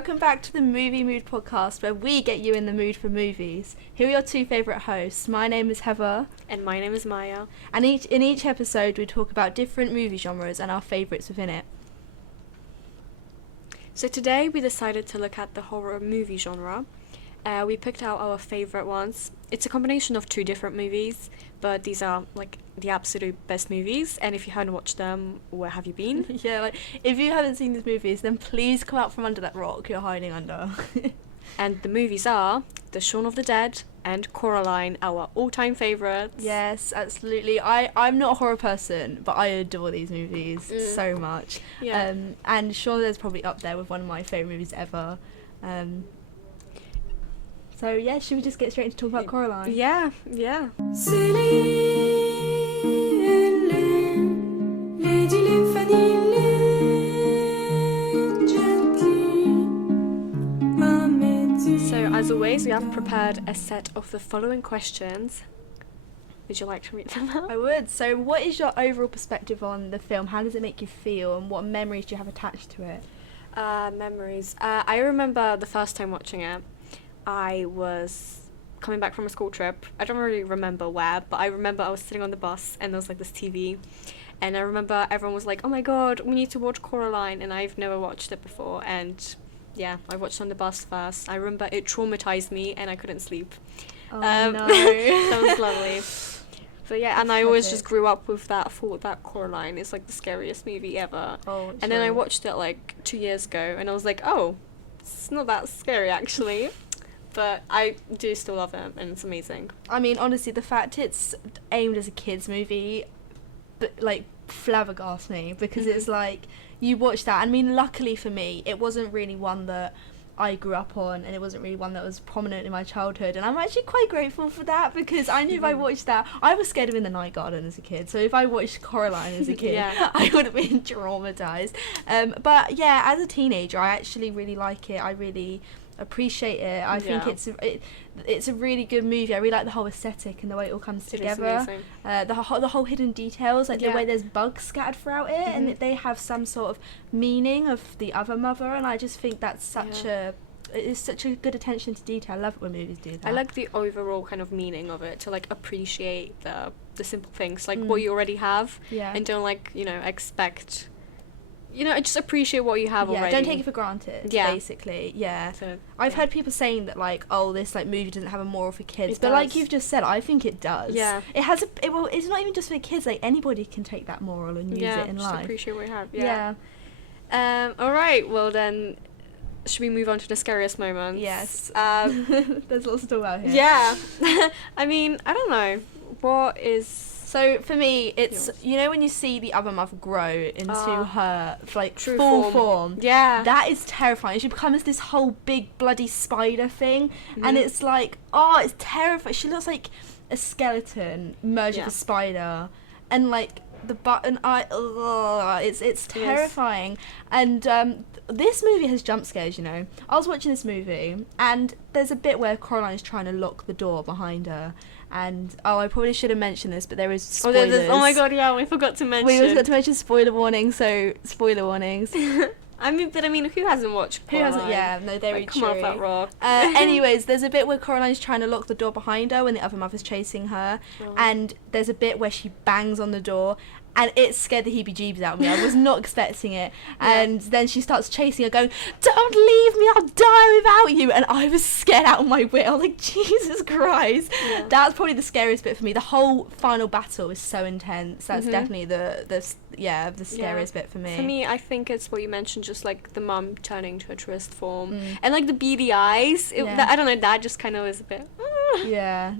Welcome back to the Movie Mood podcast, where we get you in the mood for movies. Here are your two favourite hosts. My name is Heather. And my name is Maya. And in each episode we talk about different movie genres and our favourites within it. So today we decided to look at the horror movie genre. We picked out our favourite ones. It's a combination of two different movies, but these are like the absolute best movies, and if you haven't watched them, where have you been? Yeah, like if you haven't seen these movies, then please come out from under that rock you're hiding under. And the movies are The Shaun of the Dead and Coraline, our all-time favourites. Yes, absolutely. I'm not a horror person, but I adore these movies so much. Yeah. And Shaun of the Dead's probably up there with one of my favourite movies ever. So yeah, should we just get straight into talk about Coraline? Yeah. So as always, we have prepared a set of the following questions. Would you like to read them out? I would. So what is your overall perspective on the film? How does it make you feel, and what memories do you have attached to it? Memories. I remember the first time watching it. I was coming back from a school trip. I don't really remember where, but I remember I was sitting on the bus and there was like this TV, and I remember everyone was like, "Oh my god, we need to watch Coraline," and I've never watched it before, and yeah, I watched it on the bus first. I remember it traumatized me and I couldn't sleep. Oh no. That was lovely. But yeah, and I always Tragic. just grew up with that thought that Coraline is like the scariest movie ever. Oh, And then I watched it like 2 years ago and I was like, oh, it's not that scary actually. But I do still love it and it's amazing. I mean, honestly, the fact it's aimed as a kids movie, but like flabbergasts me, because it's like you watch that. I mean, luckily for me, it wasn't really one that I grew up on, and it wasn't really one that was prominent in my childhood, and I'm actually quite grateful for that, because I knew if I watched that, I was scared of In the Night Garden as a kid, so if I watched Coraline as a kid, Yeah. I would have been traumatized. But yeah, as a teenager, I actually really like it. I really appreciate it. I think it's a really good movie. I really like the whole aesthetic and the way it all comes together. It is amazing. The whole hidden details, like the Yeah. way there's bugs scattered throughout it, and they have some sort of meaning of the other mother, and I just think that's such it's such a good attention to detail. I love it when movies do that. I like the overall kind of meaning of it, to like appreciate the simple things, like what you already have, Yeah. and don't like, expect, just appreciate what you have already. Don't take it for granted. Yeah. Basically, yeah. So, I've heard people saying that like, oh, this like movie doesn't have a moral for kids, It but like does. you've just said, I think it does. Yeah. It has it's not even just for kids. Like anybody can take that moral and use it in just life. appreciate what you have. Yeah. All right. Well then, should we move on to the scariest moments? Yes. Um, There's lots to talk about here. yeah. I mean, I don't know. What is? So for me, it's Yours. when you see the other mother grow into her like True full form. Yeah. That is terrifying. She becomes this whole big bloody spider thing, and it's like, it's terrifying. She looks like a skeleton merged with a spider, and like the button eye. It's terrifying. And this movie has jump scares. I was watching this movie, and there's a bit where Coraline is trying to lock the door behind her. And I probably should have mentioned this, but there is spoilers. Oh my god, yeah, we forgot to mention. We forgot to mention spoiler warning, so spoiler warnings. I mean, who hasn't watched Who Coraline? hasn't? Yeah, no, very Come true. off that rock. Anyways, there's a bit where Coraline's trying to lock the door behind her when the other mother's chasing her, and there's a bit where she bangs on the door, and it scared the heebie-jeebies out of me. I was not expecting it. And then she starts chasing her, going, "Don't leave me, I'll die without you." And I was scared out of my wit. I was like, Jesus Christ. Yeah. That's probably the scariest bit for me. The whole final battle is so intense. That's definitely the scariest bit for me. For me, I think it's what you mentioned, just like the mum turning to a truest form. And like the beady eyes. I don't know, that just kind of is a bit... Yeah.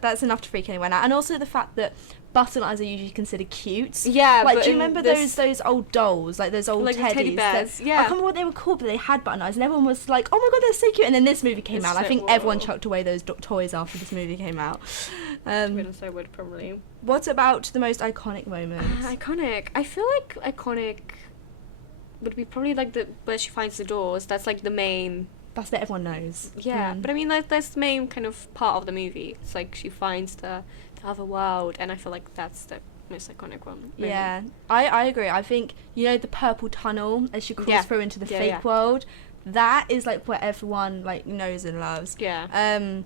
That's enough to freak anyone out. And also the fact that button eyes are usually considered cute. Yeah, like, but do you remember those old dolls, like those old like the teddies? teddy bears, that, yeah. I can't remember what they were called, but they had button eyes, and everyone was like, "Oh my god, they're so cute!" And then this movie came out. And I think everyone chucked away those toys after this movie came out. So would probably. What about the most iconic moments? Iconic. I feel like iconic would be probably like where she finds the doors. That's like the main. That's that everyone knows. Yeah, but I mean, that's the main kind of part of the movie. It's like she finds the other world, and I feel like that's the most iconic one. Maybe. Yeah, I agree. I think, the purple tunnel as she crawls through into the fake world, that is like what everyone like knows and loves. Yeah.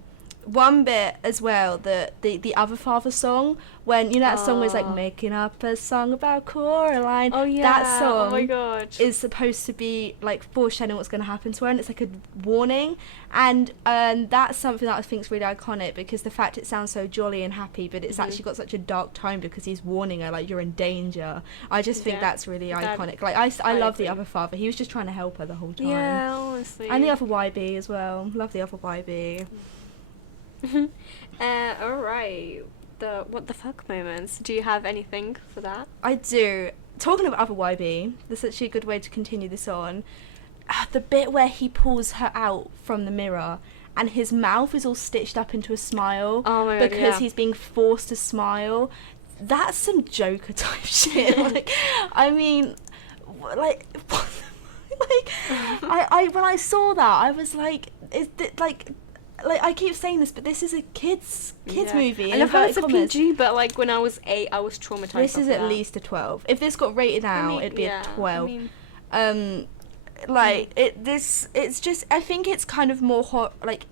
One bit as well, the Other Father song, when you know that song was like Oh. making up a song about Coraline. Oh yeah. That song Oh my god. is supposed to be like foreshadowing what's going to happen to her, and it's like a warning, and that's something that I think is really iconic, because the fact it sounds so jolly and happy, but it's actually got such a dark tone because he's warning her like you're in danger. I just think that's really iconic. Like I love agree. the Other Father. He was just trying to help her the whole time. Yeah, honestly. And the other YB as well. Love the other YB. Alright. The what the fuck moments. Do you have anything for that? I do. Talking about other YB, there's actually a good way to continue this on. The bit where he pulls her out from the mirror and his mouth is all stitched up into a smile Oh my god, because he's being forced to smile. That's some Joker type shit. Like, I mean, like, like, I when I saw that, I was like, is it like I keep saying this, but this is a kids movie. And I've heard it's a PG, but like when I was 8, I was traumatized. This is after at that. least a 12. If this got rated now, it'd be a 12. It's just, I think it's kind of more like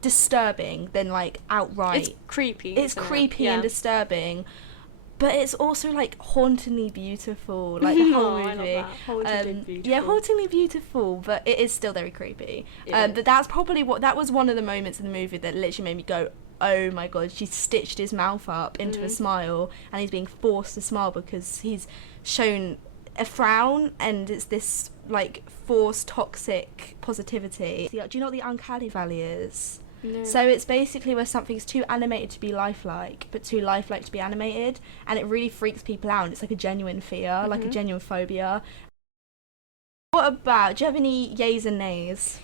disturbing than like outright. It's creepy. It's creepy and disturbing, but it's also like hauntingly beautiful. Like the whole movie. I love that. Hauntingly beautiful. Yeah, hauntingly beautiful, but it is still very creepy. Yeah. But that's probably that was one of the moments in the movie that literally made me go, oh my god, she stitched his mouth up into a smile, and he's being forced to smile because he's shown a frown, and it's this like forced toxic positivity. Do you know what the uncanny valley is? No. So it's basically where something's too animated to be lifelike, but too lifelike to be animated, and it really freaks people out. And it's like a genuine fear, like a genuine phobia. What about, do you have any yays and nays?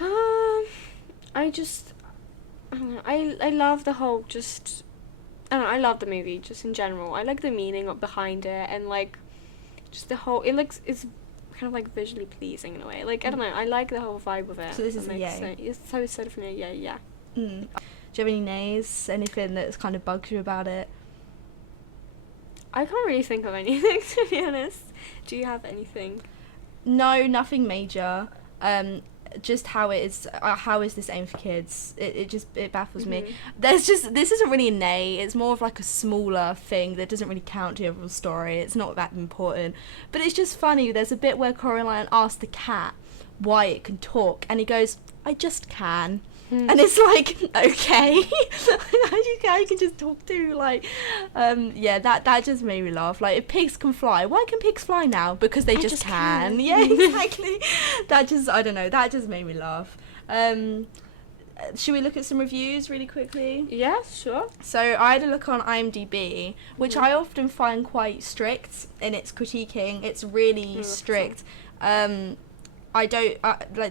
I don't know, I love the whole I don't know, I love the movie just in general. I like the meaning behind it, and like just the whole, it's kind of like visually pleasing in a way. Like, I don't know, I like the whole vibe of it. So this is a yay. So it's sort of a yay, yeah. Do you have any nays? Anything that's kind of bugs you about it? I can't really think of anything, to be honest. Do you have anything? No, nothing major. Just how it is. How is this aimed for kids? It baffles me. This isn't really a nay. It's more of like a smaller thing that doesn't really count to the overall story. It's not that important, but it's just funny. There's a bit where Coraline asks the cat why it can talk, and he goes, "I just can." And it's like, okay, you can just talk too. Like, that just made me laugh. Like, if pigs can fly, why can pigs fly now? Because they just can. Yeah, exactly. I don't know, that just made me laugh. Should we look at some reviews really quickly? Yeah, sure. So I had a look on IMDb, which I often find quite strict in its critiquing. It's really strict. I don't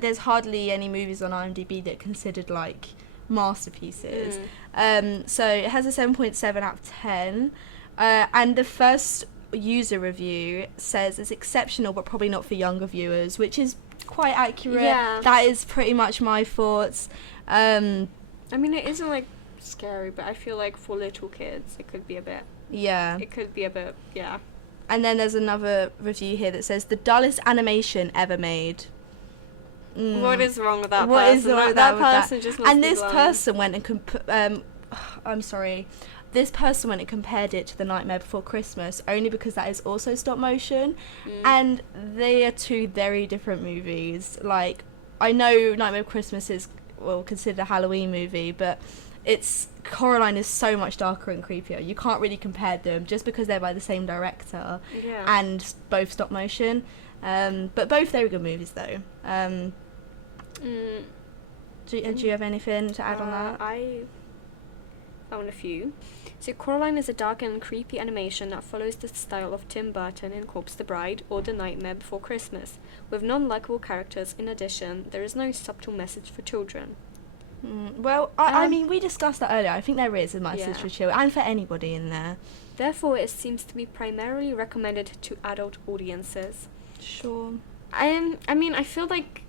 there's hardly any movies on IMDb that are considered like masterpieces. So it has a 7.7 out of 10, and the first user review says it's exceptional but probably not for younger viewers, which is quite accurate. Yeah. That is pretty much my thoughts. I mean, it isn't like scary, but I feel like for little kids it could be a bit, yeah. And then there's another review here that says the dullest animation ever made. What is wrong with that person? What is wrong with that that? person just must and be this blind. person went and I'm sorry. This person went and compared it to The Nightmare Before Christmas, only because that is also stop motion, and they are two very different movies. Like, I know Nightmare Before Christmas is considered a Halloween movie, but Coraline is so much darker and creepier. You can't really compare them just because they're by the same director and both stop motion. But both very good movies though. Do you have anything to add on that? I found a few. So Coraline is a dark and creepy animation that follows the style of Tim Burton in Corpse the Bride or The Nightmare Before Christmas. With non-likable characters in addition, there is no subtle message for children. Well, I mean, we discussed that earlier. I think there is a message for children and for anybody in there. Therefore, it seems to be primarily recommended to adult audiences. Sure. I mean, I feel like,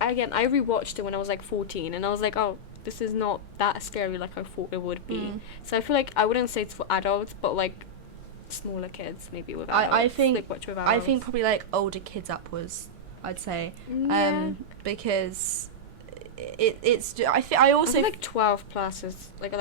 again, I rewatched it when I was like 14, and I was like, oh, this is not that scary like I thought it would be. So I feel like I wouldn't say it's for adults, but like smaller kids maybe with adults. I think like watch with adults. I think probably like older kids upwards I'd say. Yeah. Because I also feel like 12 plus is like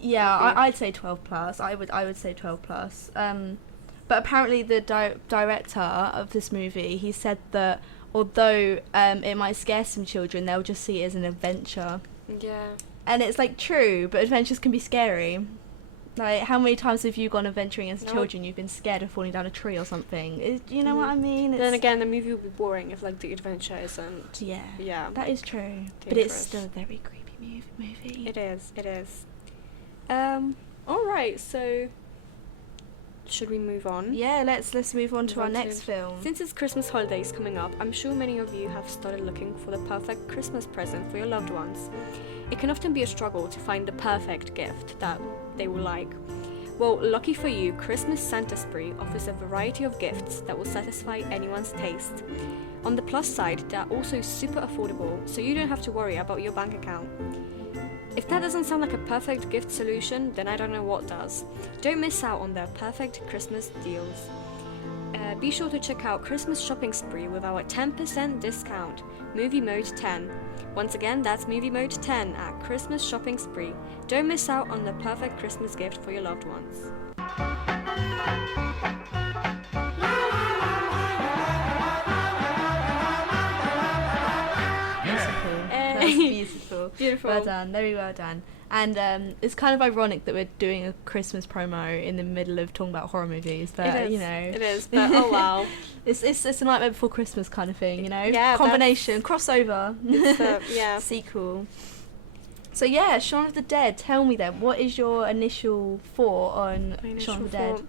yeah, maybe. I'd say 12 plus. I would say 12 plus. But apparently the director of this movie, he said that although it might scare some children, they'll just see it as an adventure. Yeah. And it's like true, but adventures can be scary. Like, how many times have you gone adventuring as children? You've been scared of falling down a tree or something. You know what I mean? Then again, the movie would be boring if like the adventure isn't. Yeah. Yeah. That is true. Dangerous. But it's still a very creepy movie. It is. It is. All right. So, should we move on? Yeah. Let's move on to our next film. Since it's Christmas holidays coming up, I'm sure many of you have started looking for the perfect Christmas present for your loved ones. It can often be a struggle to find the perfect gift that they will like. Well, lucky for you, Christmas Santa Spree offers a variety of gifts that will satisfy anyone's taste. On the plus side, they're also super affordable, so you don't have to worry about your bank account. If that doesn't sound like a perfect gift solution, then I don't know what does. Don't miss out on their perfect Christmas deals. Be sure to check out Christmas Shopping Spree with our 10% discount, Movie Mode 10. Once again, that's Movie Mode 10 at Christmas Shopping Spree. Don't miss out on the perfect Christmas gift for your loved ones. Beautiful. That's beautiful. Beautiful. Well done. Very well done. And it's kind of ironic that we're doing a Christmas promo in the middle of talking about horror movies, but It is, but oh wow. It's a Nightmare Before Christmas kind of thing, Yeah, combination, crossover, yeah. sequel. So yeah, Shaun of the Dead. Tell me then, what is your initial thought on Shaun of the Dead?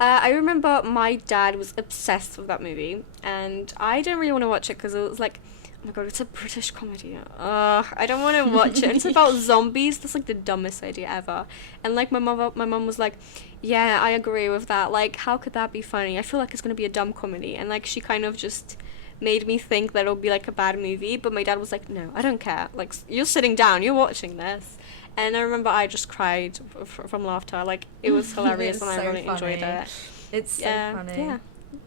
I remember my dad was obsessed with that movie, and I didn't really want to watch it because it was like, oh my god, it's a British comedy. I don't want to watch it. It's about zombies. That's like the dumbest idea ever. And like my mum was like, yeah, I agree with that. Like, how could that be funny? I feel like it's gonna be a dumb comedy. And like she kind of just made me think that it'll be like a bad movie. But my dad was like, no, I don't care. Like, you're sitting down, you're watching this. And I remember I just cried from laughter. Like, it was hilarious and I really enjoyed it. It's so funny. Yeah.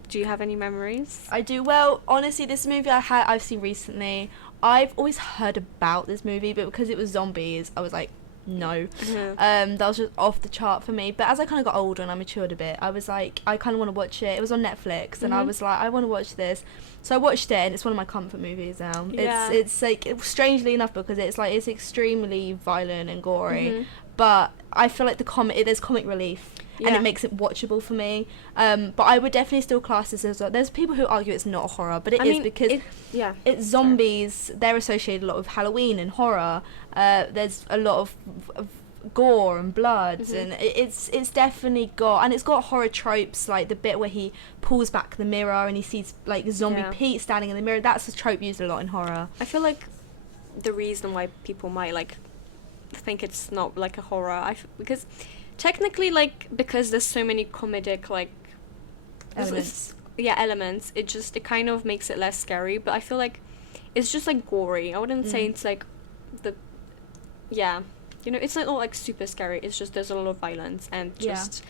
Do you have any memories? I do. Well, honestly, this movie I've seen recently. I've always heard about this movie, but because it was zombies, I was like, no. That was just off the chart for me. But as I kind of got older and I matured a bit, I was like, I kind of want to watch it. It was on Netflix, and I was like, I want to watch this. So I watched it, and it's one of my comfort movies now. Yeah. It's like, strangely enough, because it's extremely violent and gory, but I feel like there's comic relief. And it makes it watchable for me. But I would definitely still class this as there's people who argue it's not a horror, but it is because it's zombies. They're associated a lot with Halloween and horror. There's a lot of gore and blood, and it's definitely and it's got horror tropes, like the bit where he pulls back the mirror and he sees like zombie Pete standing in the mirror. That's a trope used a lot in horror. I feel like the reason why people might like think it's not like a horror, because technically, like, because there's so many comedic, like, elements. Elements, it kind of makes it less scary, but I feel like it's just, like, gory. I wouldn't say it's, like, it's not like super scary, it's just there's a lot of violence and just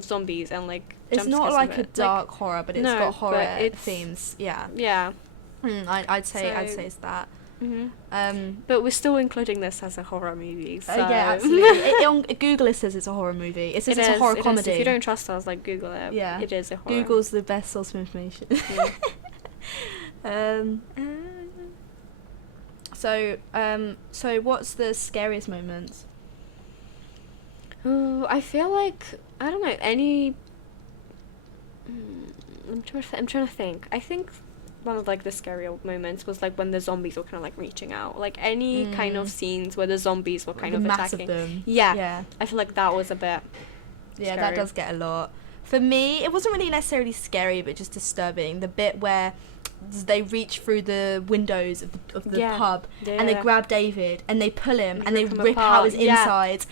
zombies and, like, it's jump not scares like a dark horror, but it's got horror themes. Yeah. I'd say it's that. But we're still including this as a horror movie. So. Yeah, absolutely. On Google, it says it's a horror movie. It says it's a horror comedy. If you don't trust us, like, Google it. Yeah, it is a horror. Google's the best source of information. So what's the scariest moments? Oh, I feel like I don't know any. I'm trying to think. I think one of like the scarier moments was like when the zombies were kind of like reaching out, like any kind of scenes where the zombies were kind of attacking. Them. Yeah, I feel like that was a bit scary. That does get a lot. For me, it wasn't really necessarily scary, but just disturbing. The bit where they reach through the windows of the pub and they grab David and they pull him and they rip out his insides.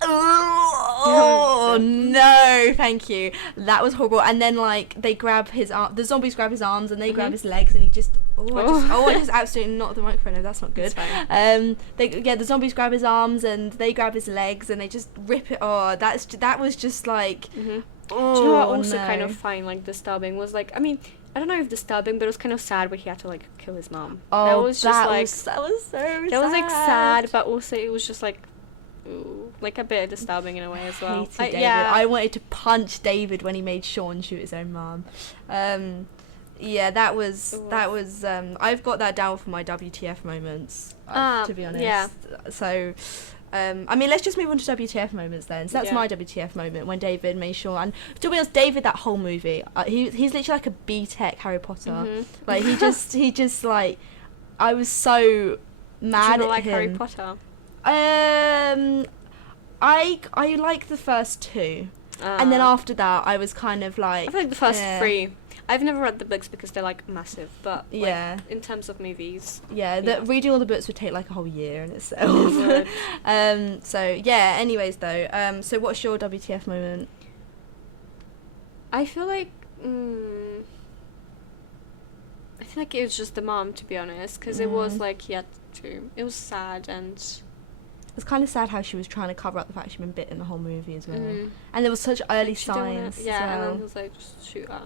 Oh no, thank you. That was horrible. And then like they grab his arm, the zombies grab his arms and they grab his legs, and he just I just absolutely knocked the microphone. No, that's not good. The zombies grab his arms and they grab his legs and they just rip it. That was just like. Do you know what I also kind of find like disturbing was like, I mean, I don't know if disturbing, but it was kind of sad when he had to like kill his mom. Oh, that was just like that was so sad. that was like sad, but also it was just like, ooh, like a bit disturbing in a way as well. Hated David. I wanted to punch David when he made Shaun shoot his own mom. Yeah, that was I've got that down for my WTF moments, to be honest. Yeah. So I mean, let's just move on to WTF moments then. So that's Yeah. my WTF moment, when David made Shaun. And to be honest, David, that whole movie, he's literally like a B-Tech Harry Potter. Mhm. Like he just like, I was so mad Did you not at like him. Harry Potter? I like the first two, and then after that, I was kind of like. I feel like the first eh. 3. I've never read the books because they're like massive, but like, Yeah. in terms of movies, Yeah, Yeah. reading all the books would take like a whole year in itself. It would. So yeah. Anyways, though, so what's your WTF moment? I feel like I feel like it was just the mom, to be honest, because it was like he had to. It was sad and. It's kind of sad how she was trying to cover up the fact she'd been bitten the whole movie as well, Mhm. and there was such early She didn't wanna- signs. Yeah, as and well. then he was like, just shoot her.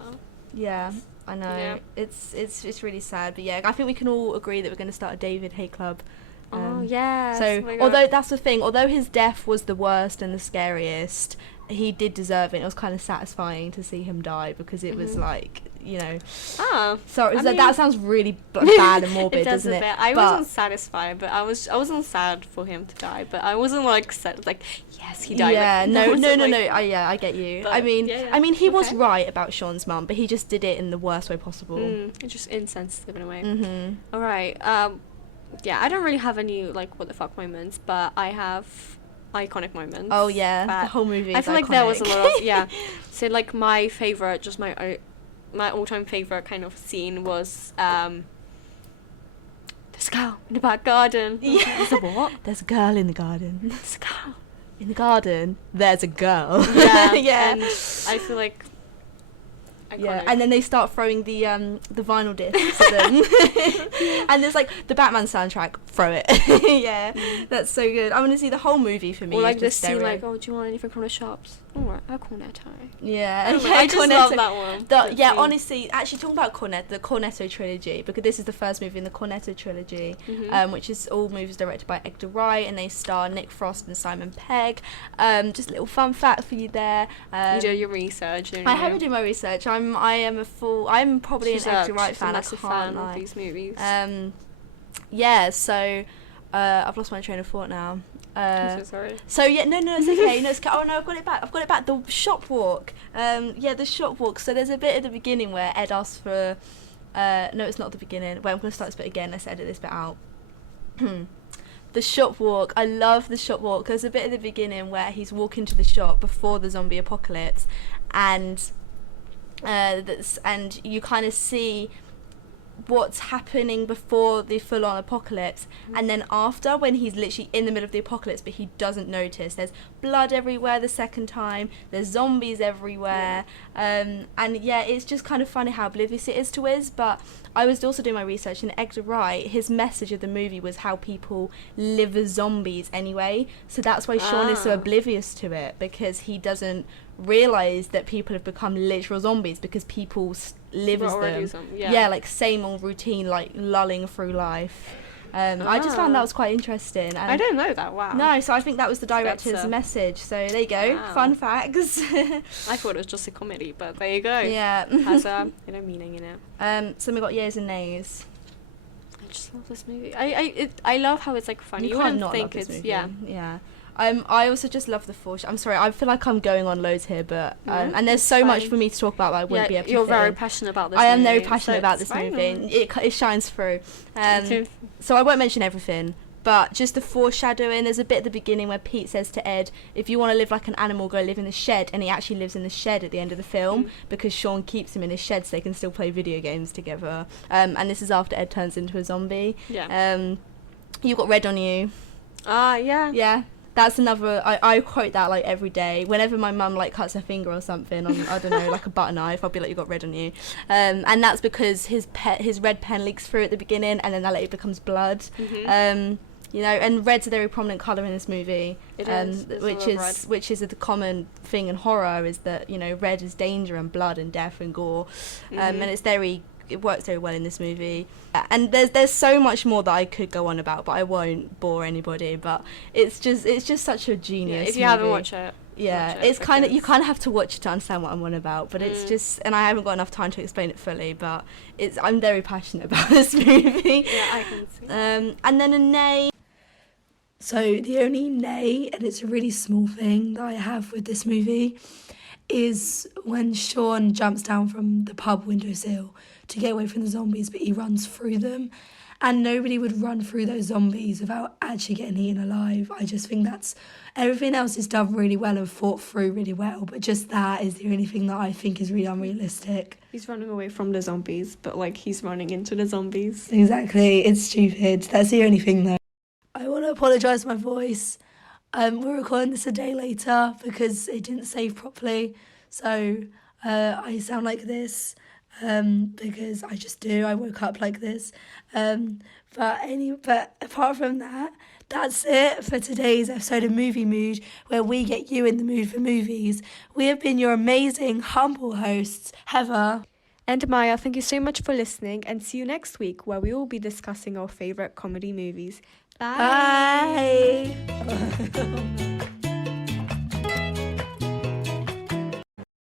Yeah, I know. Yeah. It's really sad, but yeah, I think we can all agree that we're going to start a David hate club. Oh yes. So, oh my God. although that's the thing, although his death was the worst and the scariest, he did deserve it. It was kind of satisfying to see him die, because it was like, you know. Ah. Sorry, I that mean- sounds really bad and morbid, it does doesn't a it? bit. I But- wasn't satisfied, but I wasn't sad for him to die, but I wasn't like sad, like yes he died. Yeah, like, no, I wasn't, like, I get you. But, I mean, yeah, he was okay. right about Shaun's mum, but he just did it in the worst way possible. It's just insensitive in a way. Mhm. All right. Yeah, I don't really have any like what the fuck moments, but I have iconic moments. Oh yeah, but the whole movie. I is feel like there was a iconic. lot of yeah. So like my favorite, just my all-time favorite kind of scene was this girl in the back garden. Yeah. There's a what? There's a girl in the garden. This girl. In the garden, there's a girl. Yeah. Yeah. And I feel like. Yeah, iconic. and then they start throwing the vinyl discs at them. And there's like the Batman soundtrack, throw it. Yeah, that's so good. I want to see the whole movie for me. Or like is this just scene, stereo. like, oh, do you want anything from the shops? Alright, a cornetto. Yeah, I don't know, yeah, I just love that one. that Yeah, scene. honestly, actually talking about the Cornetto trilogy, because this is the first movie in the Cornetto trilogy, which is all movies directed by Edgar Wright, and they star Nick Frost and Simon Pegg. Just a little fun fact for you there. You do your research. Don't I you? haven't done my research. I'm probably She's an Edgar Wright she's fan. a massive I can't fan of lie. these movies. Yeah, so I've lost my train of thought now. I'm so sorry. So yeah, no, it's okay. No, oh no, I've got it back. The shop walk. Yeah, the shop walk. So there's a bit at the beginning where Ed asks for. No, it's not the beginning. Wait, I'm gonna start this bit again. Let's edit this bit out. The shop walk. I love the shop walk. There's a bit at the beginning where he's walking to the shop before the zombie apocalypse, and and you kind of see what's happening before the full-on apocalypse, and then after, when he's literally in the middle of the apocalypse but he doesn't notice. There's blood everywhere the second time, there's zombies everywhere, and yeah, it's just kind of funny how oblivious it is to Wiz. But I was also doing my research, and Edgar Wright, his message of the movie was how people live as zombies anyway, so that's why Shaun is so oblivious to it, because he doesn't realise that people have become literal zombies because people live We're as already them. yeah. Like same old routine, like lulling through life. I just found that was quite interesting. And I didn't know that. Wow. No, so I think that was the director's That's, message. So there you go, wow. fun facts. I thought it was just a comedy, but there you go. Yeah. Has a meaning in it. So we got years and nays. I just love this movie. I love how it's like funny. You wouldn't can't not think love this it's movie. yeah. I also just love the I'm sorry, I feel like I'm going on loads here, but and there's so it's much fine. for me to talk about that I wouldn't be able to You're fit very in. passionate about this. I am movie, very passionate so about it's this fine. movie. It shines through. So I won't mention everything, but just the foreshadowing. There's a bit at the beginning where Pete says to Ed, if you want to live like an animal, go live in the shed, and he actually lives in the shed at the end of the film because Shaun keeps him in his shed so they can still play video games together. And this is after Ed turns into a zombie. Yeah. You got red on you. Yeah. Yeah. That's another, I quote that like every day. Whenever my mum like cuts her finger or something on, I don't know, like a butter knife, I'll be like, you got red on you. And that's because his red pen leaks through at the beginning, and then that later becomes blood. You know, and red's a very prominent colour in this movie. It is. Which is a common thing in horror, is that, you know, red is danger and blood and death and gore. And it's very it works very well in this movie. And there's so much more that I could go on about, but I won't bore anybody. But it's just such a genius. If you movie. haven't watched it. Yeah, watch it it's kind of, you because- kind of have to watch it to understand what I'm on about, but it's just, and I haven't got enough time to explain it fully, but I'm very passionate about this movie. Yeah, I can see. And then a nay. So the only nay, and it's a really small thing that I have with this movie, is when Shaun jumps down from the pub windowsill to get away from the zombies, but he runs through them. And nobody would run through those zombies without actually getting eaten alive. I just think everything else is done really well and thought through really well, but just that is the only thing that I think is really unrealistic. He's running away from the zombies, but like he's running into the zombies. Exactly, it's stupid. That's the only thing though. I want to apologise for my voice. We're recording this a day later because it didn't save properly, so I sound like this. Because I just do. I woke up like this. But apart from that, that's it for today's episode of Movie Mood, where we get you in the mood for movies. We have been your amazing, humble hosts, Heather And Maya, thank you so much for listening, and see you next week where we will be discussing our favourite comedy movies. Bye! Bye.